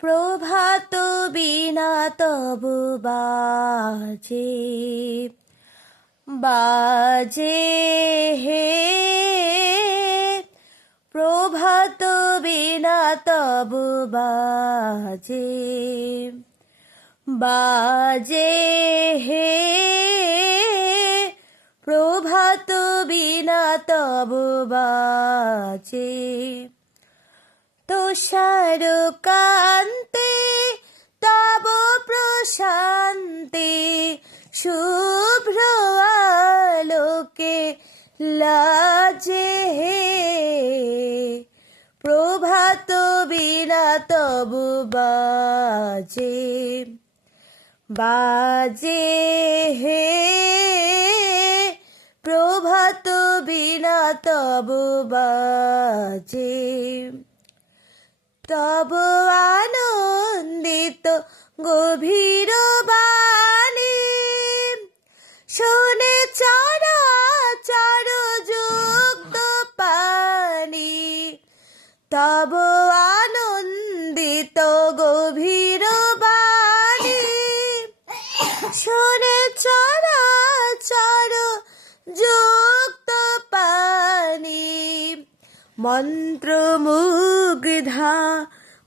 প্রভাত বীণা তবু বাজে বাজে হে প্রভাত বীণা তবু বাজে বাজে হে প্রভাত বীণা তবু বাজে তুষার কান্তে তব প্রশান্তি শুভ্র আলোকে লাজে হে প্রভাত বীণা তবু বাজে বাজে হে প্রভাত বীণা তবু বাজে তব আনন্দিত গভীর বাণী শুনে চরাচর যুক্ত পানি তব আনন্দিত গভীর বাণী শুনে চরাচর যুক্ত পানি মন্ত্রমুগ্ধা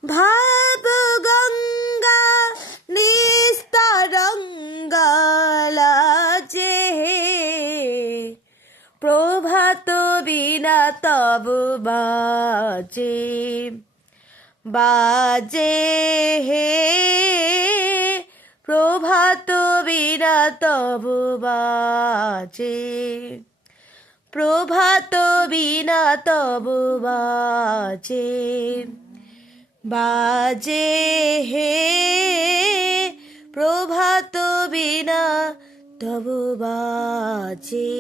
ভাব গঙ্গা নিস্তরঙ্গা লাজে হে প্রভাত বীণা তবু বাজে বাজে হে প্রভাত বীণা তবু বাজে প্রভাত বীণা তবু বাজে বাজে হে প্রভাত বীণা তবু বাজে।